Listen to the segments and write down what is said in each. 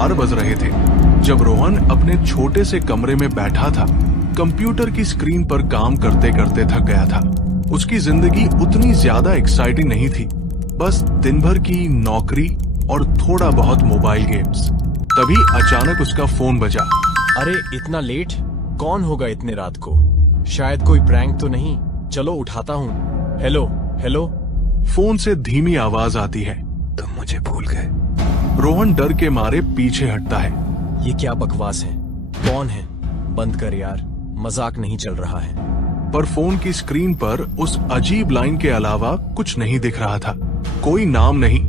4 बज रहे थे जब रोहन अपने छोटे से कमरे में बैठा था। कंप्यूटर की स्क्रीन पर काम करते करते थक गया था। उसकी जिंदगी उतनी ज्यादा एक्साइटिंग नहीं थी, बस दिन भर की नौकरी और थोड़ा बहुत मोबाइल गेम्स। तभी अचानक उसका फोन बजा। अरे इतना लेट? कौन होगा इतने रात को? शायद कोई प्रैंक तो नहीं? चलो उठाता हूँ। Hello hello. फोन से धीमी आवाज आती है। तुम मुझे भूल गए। रोहन डर के मारे पीछे हटता है। ये क्या बकवास है? कौन है? बंद कर यार, मजाक नहीं चल रहा है। पर फोन की स्क्रीन पर उस अजीब लाइन के अलावा कुछ नहीं दिख रहा था। कोई नाम नहीं,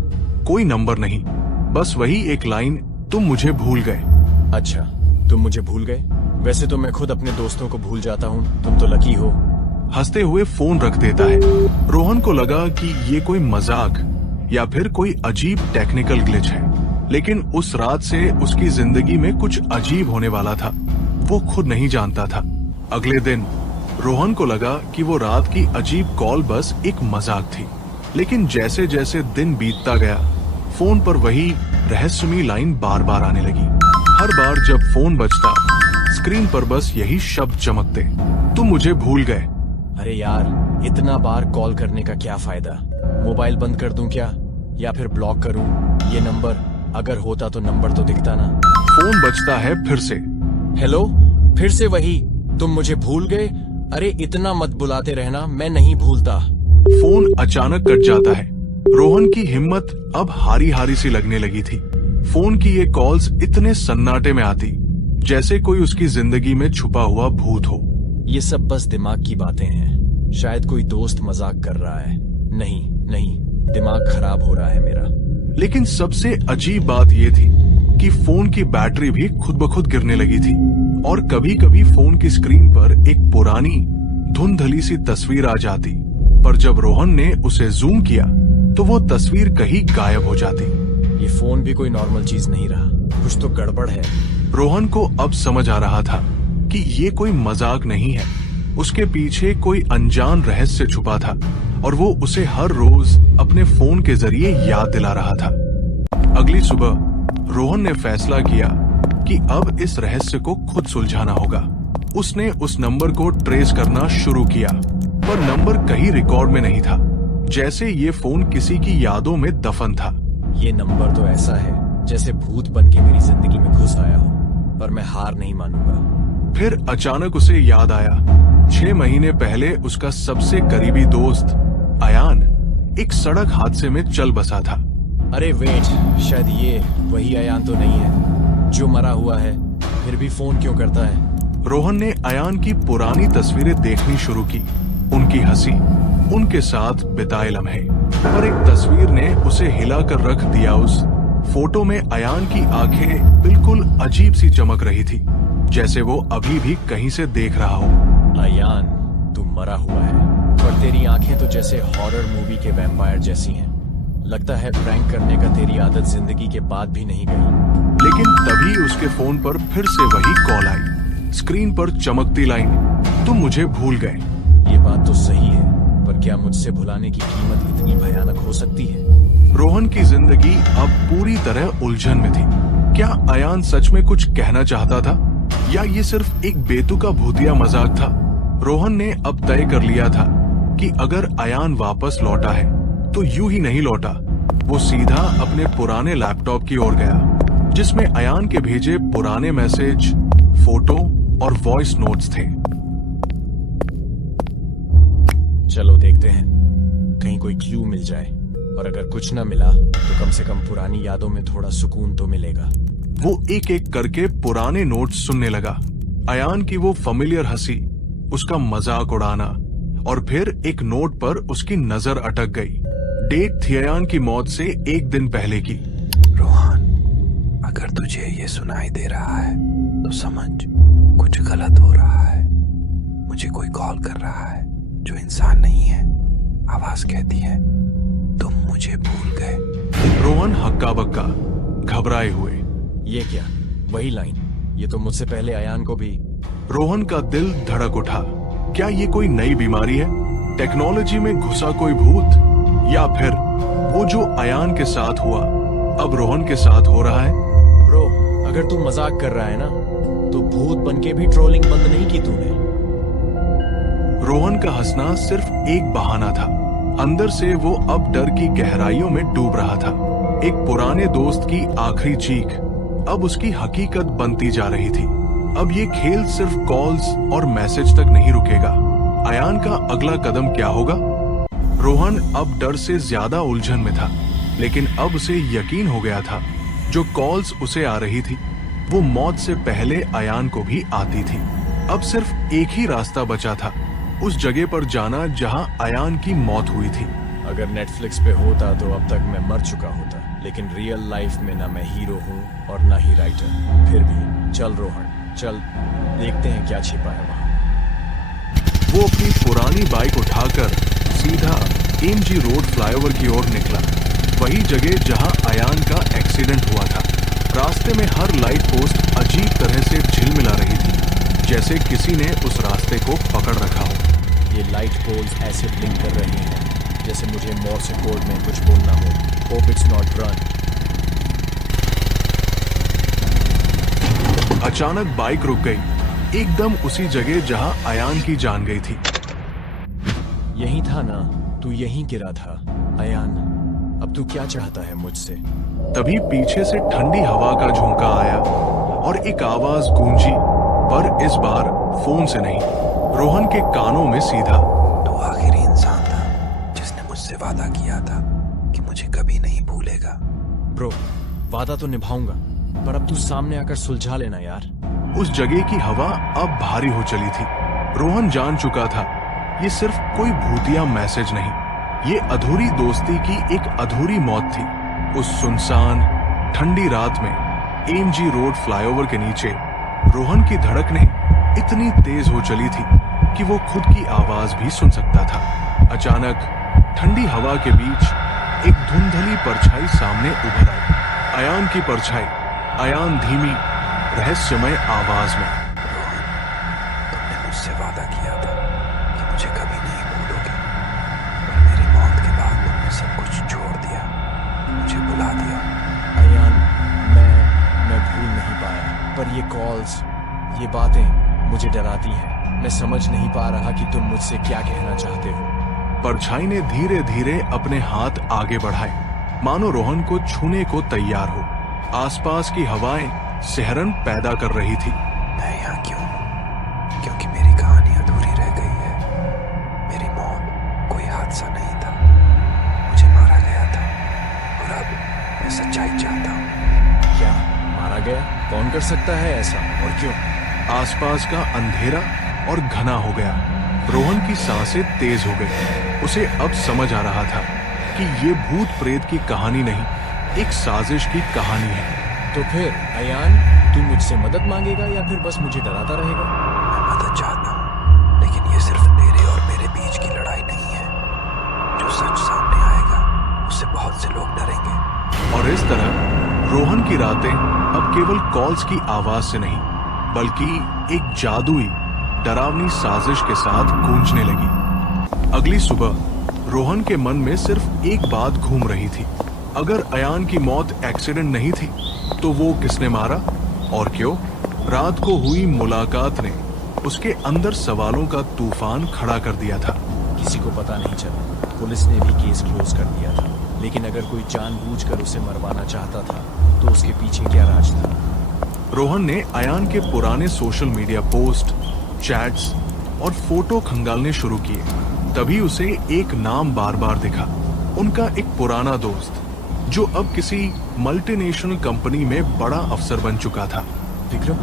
कोई नंबर नहीं, बस वही एक लाइन, तुम मुझे भूल गए। अच्छा, तुम मुझे भूल गए? वैसे तो मैं खुद अपने दोस्तों को भूल जाता हूँ, तुम तो लकी हो। हंसते हुए फोन रख देता है। रोहन को लगा कि ये कोई मजाक या फिर कोई अजीब टेक्निकल ग्लिच है, लेकिन उस रात से उसकी जिंदगी में कुछ अजीब होने वाला था। वो खुद नहीं जानता था। अगले दिन रोहन को लगा कि वो रात की अजीब कॉल बस एक मजाक थी, लेकिन जैसे जैसे दिन बीतता गया, फोन पर वही रहस्यमयी लाइन बार बार आने लगी। हर बार जब फोन बजता, स्क्रीन पर बस यही शब्द चमकते, तुम मुझे भूल गए। अरे यार, इतना बार कॉल करने का क्या फायदा? मोबाइल बंद कर दूं क्या, या फिर ब्लॉक करूं? ये नंबर अगर होता तो नंबर तो दिखता ना। फोन बजता है फिर से। हेलो, फिर से वही, तुम मुझे भूल गए? अरे इतना मत बुलाते रहना, मैं नहीं भूलता। फोन अचानक कट जाता है। रोहन की हिम्मत अब हारी हारी सी लगने लगी थी। फोन की ये कॉल्स इतने सन्नाटे में आती जैसे कोई उसकी जिंदगी में छुपा हुआ भूत हो। ये सब बस दिमाग की बातें हैं। शायद कोई दोस्त मजाक कर रहा है। नहीं नहीं, दिमाग खराब हो रहा है मेरा। लेकिन सबसे अजीब बात ये थी कि फोन की बैटरी भी खुद ब खुद गिरने लगी थी और कभी कभी फोन की स्क्रीन पर एक पुरानी धुंधली सी तस्वीर आ जाती, पर जब रोहन ने उसे जूम किया तो वो तस्वीर कहीं गायब हो जाती। ये फोन भी कोई नॉर्मल चीज नहीं रहा, कुछ तो गड़बड़ है। रोहन को अब समझ आ रहा था कि ये कोई मजाक नहीं है, उसके पीछे कोई अनजान रहस्य छुपा था और वो उसे हर रोज अपने फोन के जरिए याद दिला रहा था। अगली सुबह रोहन ने फैसला किया कि अब इस रहस्य को खुद सुलझाना होगा। उसने उस नंबर को ट्रेस करना शुरू किया, पर नंबर कहीं रिकॉर्ड में नहीं था, जैसे ये फोन किसी की यादों में दफन था। ये नंबर तो ऐसा है जैसे भूत बन के मेरी जिंदगी में घुस आया हो, पर मैं हार नहीं मानूंगा। फिर अचानक उसे याद आया, 6 महीने पहले उसका सबसे करीबी दोस्त अयान एक सड़क हादसे में चल बसा था। अरे वेट, शायद ये वही अयान तो नहीं है जो मरा हुआ है, फिर भी फोन क्यों करता है? रोहन ने अयान की पुरानी तस्वीरें देखनी शुरू की, उनकी हंसी, उनके साथ बिताए लम्हे। पर एक तस्वीर ने उसे हिलाकर रख दिया। उस फोटो में अयान की आंखें बिल्कुल अजीब सी चमक रही थी, जैसे वो अभी भी कहीं से देख रहा हो। अयान, तू मरा हुआ है, पर तेरी आंखें तो जैसे हॉरर मूवी के वैम्पायर जैसी हैं। लगता है प्रैंक करने का तेरी आदत जिंदगी के बाद भी नहीं गई। लेकिन तभी उसके फोन पर फिर से वही कॉल आई। स्क्रीन पर चमकती लाइन, तुम मुझे भूल गए। ये बात तो सही है, पर क्या मुझसे भुलाने की कीमत इतनी भयानक हो सकती है? रोहन की जिंदगी अब पूरी तरह उलझन में थी। क्या अयान सच में कुछ कहना चाहता था या ये सिर्फ एक बेतुका भूतिया मजाक था? रोहन ने अब तय कर लिया था कि अगर अयान वापस लौटा है तो यूं ही नहीं लौटा। वो सीधा अपने पुराने लैपटॉप की ओर गया, जिसमें अयान के भेजे पुराने मैसेज, फोटो और वॉइस नोट्स थे। चलो देखते हैं, कहीं कोई क्लू मिल जाए, और अगर कुछ न मिला तो कम से कम पुरानी यादों में थोड़ा सुकून तो मिलेगा। वो एक एक करके पुराने नोट्स सुनने लगा। अयान की वो फेमिलियर हंसी, उसका मजाक उड़ाना, और फिर एक नोट पर उसकी नजर अटक गई। डेट थी अयान की मौत से 1 दिन पहले की। रोहन, अगर तुझे ये सुनाई दे रहा है तो समझ कुछ गलत हो रहा है। मुझे कोई कॉल कर रहा है जो इंसान नहीं है। आवाज कहती है, तुम मुझे भूल गए। रोहन हक्का बक्का, घबराए हुए। ये क्या, वही लाइन? ये तो मुझसे पहले अयान को भी। रोहन का दिल धड़क उठा। क्या ये कोई नई बीमारी है, टेक्नोलॉजी में घुसा कोई भूत, या फिर वो जो अयान के साथ हुआ अब रोहन के साथ हो रहा है? ब्रो, अगर तू मजाक कर रहा है ना, तो भूत बनके भी ट्रोलिंग बंद नहीं की तूने। रोहन का हंसना सिर्फ एक बहाना था। अंदर से वो अब डर की गहराइयों में डूब रहा था। एक पुराने दोस्त की आखिरी चीख अब उसकी हकीकत बनती जा रही थी। अब ये खेल सिर्फ कॉल्स और मैसेज तक नहीं रुकेगा। अयान का अगला कदम क्या होगा? रोहन अब डर से ज्यादा उलझन में था, लेकिन अब उसे यकीन हो गया था जो कॉल्स उसे आ रही थी वो मौत से पहले अयान को भी आती थी। अब सिर्फ एक ही रास्ता बचा था, उस जगह पर जाना जहां अयान की मौत हुई थी। अगर नेटफ्लिक्स पे होता तो अब तक मैं मर चुका होता, लेकिन रियल लाइफ में ना मैं हीरो हूँ और ना ही राइटर। फिर भी चल रोहन, चल देखते हैं क्या छिपा है वहां। वो अपनी पुरानी बाइक उठाकर सीधा एमजी रोड फ्लाईओवर की ओर निकला, वही जगह जहां अयान का एक्सीडेंट हुआ था। रास्ते में हर लाइट पोस्ट अजीब तरह से झिलमिला रही थी, जैसे किसी ने उस रास्ते को पकड़ रखा हो। ये लाइट पोल्स ऐसे ब्लिंक कर रही हैं जैसे मुझे मोर्से कोड में कुछ बोलना हो। Hope it's not run. अचानक बाइक रुक गई, एकदम उसी जगह जहां अयान की जान गई थी। यही था ना, तू यहीं गिरा था। अयान, अब तू क्या चाहता है मुझसे? तभी पीछे से ठंडी हवा का झोंका आया और एक आवाज गूंजी, पर इस बार फोन से नहीं, रोहन के कानों में सीधा। तो आखिरी इंसान था जिसने मुझसे वादा किया था कि मुझे कभी नहीं भूलेगा। ब्रो, वादा तो निभाऊंगा, पर अब तू सामने आकर सुलझा लेना यार। उस जगह की हवा अब भारी हो चली थी। रोहन जान चुका था ये सिर्फ कोई भूतिया मैसेज नहीं, ये अधूरी दोस्ती की एक अधूरी मौत थी। उस सुनसान ठंडी रात में एमजी रोड फ्लाईओवर के नीचे रोहन की धड़कनें इतनी तेज हो चली थी कि वो खुद की आवाज भी सुन सकता था। अचानक ठंडी हवा के बीच एक धुंधली परछाई सामने उभर आई। अयान की परछाई। अयान धीमी रहस्यमय आवाज में, तुमने मुझसे वादा किया था कि मुझे कभी नहीं भूलोगे, और मेरी मौत के बाद तुमने सब कुछ छोड़ दिया, मुझे बुला दिया। अयान, मैं भूल नहीं पाया, पर ये कॉल्स, ये बातें मुझे डराती हैं। मैं समझ नहीं पा रहा कि तुम मुझसे क्या कहना चाहते हो। परछाई ने धीरे धीरे अपने हाथ आगे बढ़ाए, मानो रोहन को छूने को तैयार हो। आसपास की हवाएं सिहरन पैदा कर रही थी। मैं यहाँ क्यों? क्योंकि मेरी कहानी अधूरी रह गई है। मेरी मौत कोई हादसा नहीं था, मुझे मारा गया था, और अब मैं सच्चाई चाहता हूँ। क्या मारा गया? कौन कर सकता है ऐसा, और क्यों? आसपास का अंधेरा और घना हो गया। रोहन की सांसें तेज हो गई। उसे अब समझ आ रहा था कि ये भूत प्रेत की कहानी नहीं, एक साजिश की कहानी है। तो फिर अयान, तू मुझसे मदद मांगेगा या फिर बस मुझे डराता रहेगा? मैं मदद चाहता हूँ, लेकिन ये सिर्फ तेरे और मेरे बीच की लड़ाई नहीं है। जो सच सामने आएगा उससे बहुत से लोग डरेंगे। और इस तरह रोहन की रातें अब केवल कॉल्स की आवाज से नहीं, बल्कि एक जादुई डरावनी साजिश के साथ गूंजने लगी। अगली सुबह रोहन के मन में सिर्फ एक बात घूम रही थी। अगर अयान की मौत एक्सीडेंट नहीं थी तो वो किसने मारा और क्यों? रात को हुई मुलाकात ने उसके अंदर सवालों का तूफान खड़ा कर दिया था। किसी को पता नहीं चला, पुलिस ने भी केस क्लोज कर दिया था, लेकिन अगर कोई जानबूझकर उसे मरवाना चाहता था तो उसके पीछे क्या राज था? रोहन ने अयान के पुराने सोशल मीडिया पोस्ट, चैट्स और फोटो खंगालने शुरू किए। तभी उसे एक नाम बार बार दिखा, उनका एक पुराना दोस्त जो अब किसी मल्टीनेशनल कंपनी में बड़ा अफसर बन चुका था। विक्रम?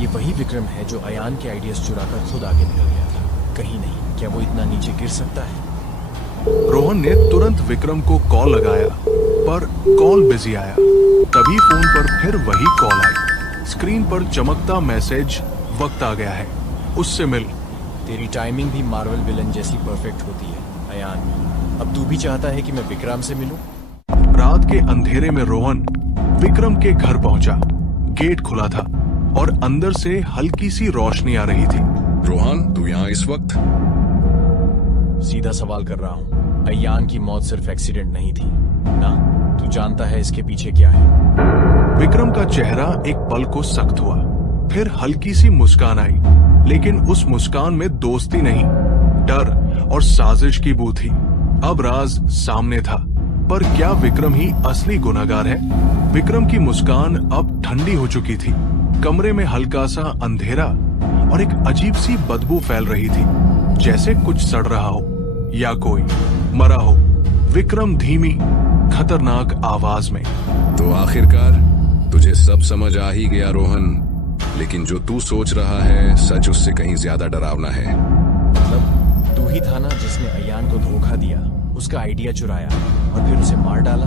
ये वही विक्रम है जो अयान के आइडियाज चुराकर खुद आगे निकल गया था। कहीं नहीं, क्या वो इतना नीचे गिर सकता है? रोहन ने तुरंत विक्रम को कॉल लगाया, पर कॉल बिजी आया। तभी फोन पर फिर वही कॉल आई। स्क्रीन पर चमकता मैसेज, वक्त आ गया है, उससे मिल। तेरी टाइमिंग भी मार्वल विलन जैसी परफेक्ट होती है अयान। अब तू भी चाहता है कि मैं विक्रम से मिलूं? रात के अंधेरे में रोहन विक्रम के घर पहुंचा। गेट खुला था और अंदर से हल्की सी रोशनी आ रही थी। रोहन, तू यहाँ इस वक्त? सीधा सवाल कर रहा हूँ। अयान की मौत सिर्फ एक्सीडेंट नहीं थी ना? तू तू जानता है इसके पीछे क्या है। विक्रम का चेहरा एक पल को सख्त हुआ, फिर हल्की सी मुस्कान आई, लेकिन उस मुस्कान में दोस्ती नहीं, डर और साजिश की बू थी। अब राज सामने था, पर क्या विक्रम ही असली गुनहगार है? विक्रम की मुस्कान अब ठंडी हो चुकी थी। कमरे में हल्का सा अंधेरा और एक अजीब सी बदबू फैल रही थी, जैसे कुछ सड़ रहा हो या कोई मरा हो। विक्रम धीमी खतरनाक आवाज में, तो आखिरकार तुझे सब समझ आ ही गया रोहन, लेकिन जो तू सोच रहा है सच उससे कहीं ज्यादा डरावना है। मतलब तू ही था ना जिसने अयान को धोखा दिया, उसका आइडिया चुराया और फिर उसे मार डाला।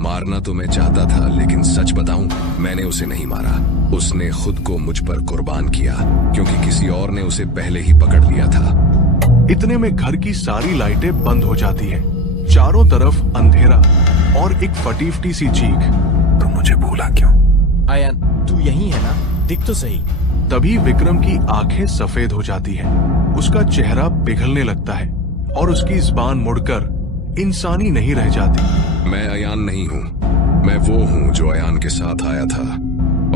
मारना तो मैं चाहता था, लेकिन सच बताऊं, मैंने उसे नहीं मारा। उसने खुद को मुझ पर कुर्बान किया, क्योंकि किसी और ने उसे पहले ही पकड़ लिया था। इतने में घर की सारी लाइटें बंद हो जाती है। चारों तरफ अंधेरा और एक फटी सी चीख, तुम मुझे भूला क्यों? अयान, तू यही है ना? दिख तो सही। तभी विक्रम की आंखें सफेद हो जाती हैं, उसका चेहरा पिघलने लगता है और उसकी जुबान मुड़कर इंसानी नहीं रह जाती। मैं अयान नहीं हूँ, मैं वो हूँ जो अयान के साथ आया था,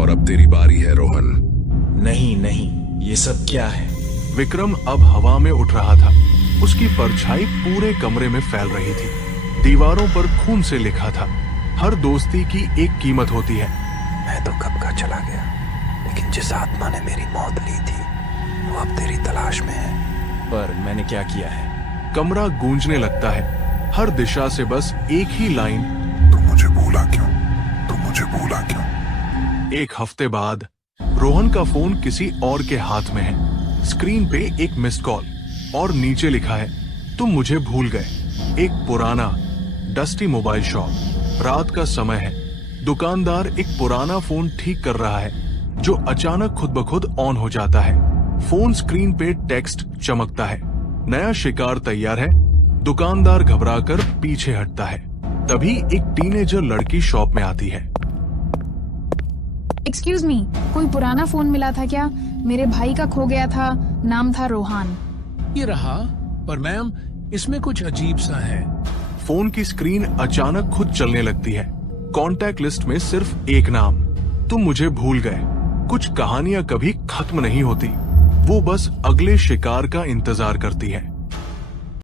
और अब तेरी बारी है रोहन। नहीं नहीं, ये सब क्या है? विक्रम अब हवा में उठ रहा था, उसकी परछाई पूरे कमरे में फैल रही थी। दीवारों पर खून से लिखा था, हर दोस्ती की एक कीमत होती है। मैं तो कब का चला गया, लेकिन जिस आत्मा ने मेरी मौत ली थी वो अब तेरी तलाश में है। पर मैंने क्या किया है? कमरा गूंजने लगता है, हर दिशा से बस एक ही लाइन, तुम मुझे भूला क्यों? तुम मुझे भूला क्यों? एक हफ्ते बाद रोहन का फोन किसी और के हाथ में है। स्क्रीन पे एक मिस्ड कॉल और नीचे लिखा है, तुम मुझे भूल गए। एक पुराना डस्टी मोबाइल शॉप, रात का समय है। दुकानदार एक पुराना फोन ठीक कर रहा है, जो अचानक खुद ब खुद ऑन हो जाता है। फोन स्क्रीन पे टेक्स्ट चमकता है, नया शिकार तैयार है। दुकानदार घबराकर पीछे हटता है। तभी एक टीनेजर लड़की शॉप में आती है। एक्सक्यूज मी, कोई पुराना फोन मिला था क्या? मेरे भाई का खो गया था, नाम था रोहान। ये रहा, पर मैम इसमें कुछ अजीब सा है। फोन की स्क्रीन अचानक खुद चलने लगती है। कॉन्टैक्ट लिस्ट में सिर्फ एक नाम, तुम मुझे भूल गए। कुछ कहानियां कभी खत्म नहीं होती, वो बस अगले शिकार का इंतजार करती है।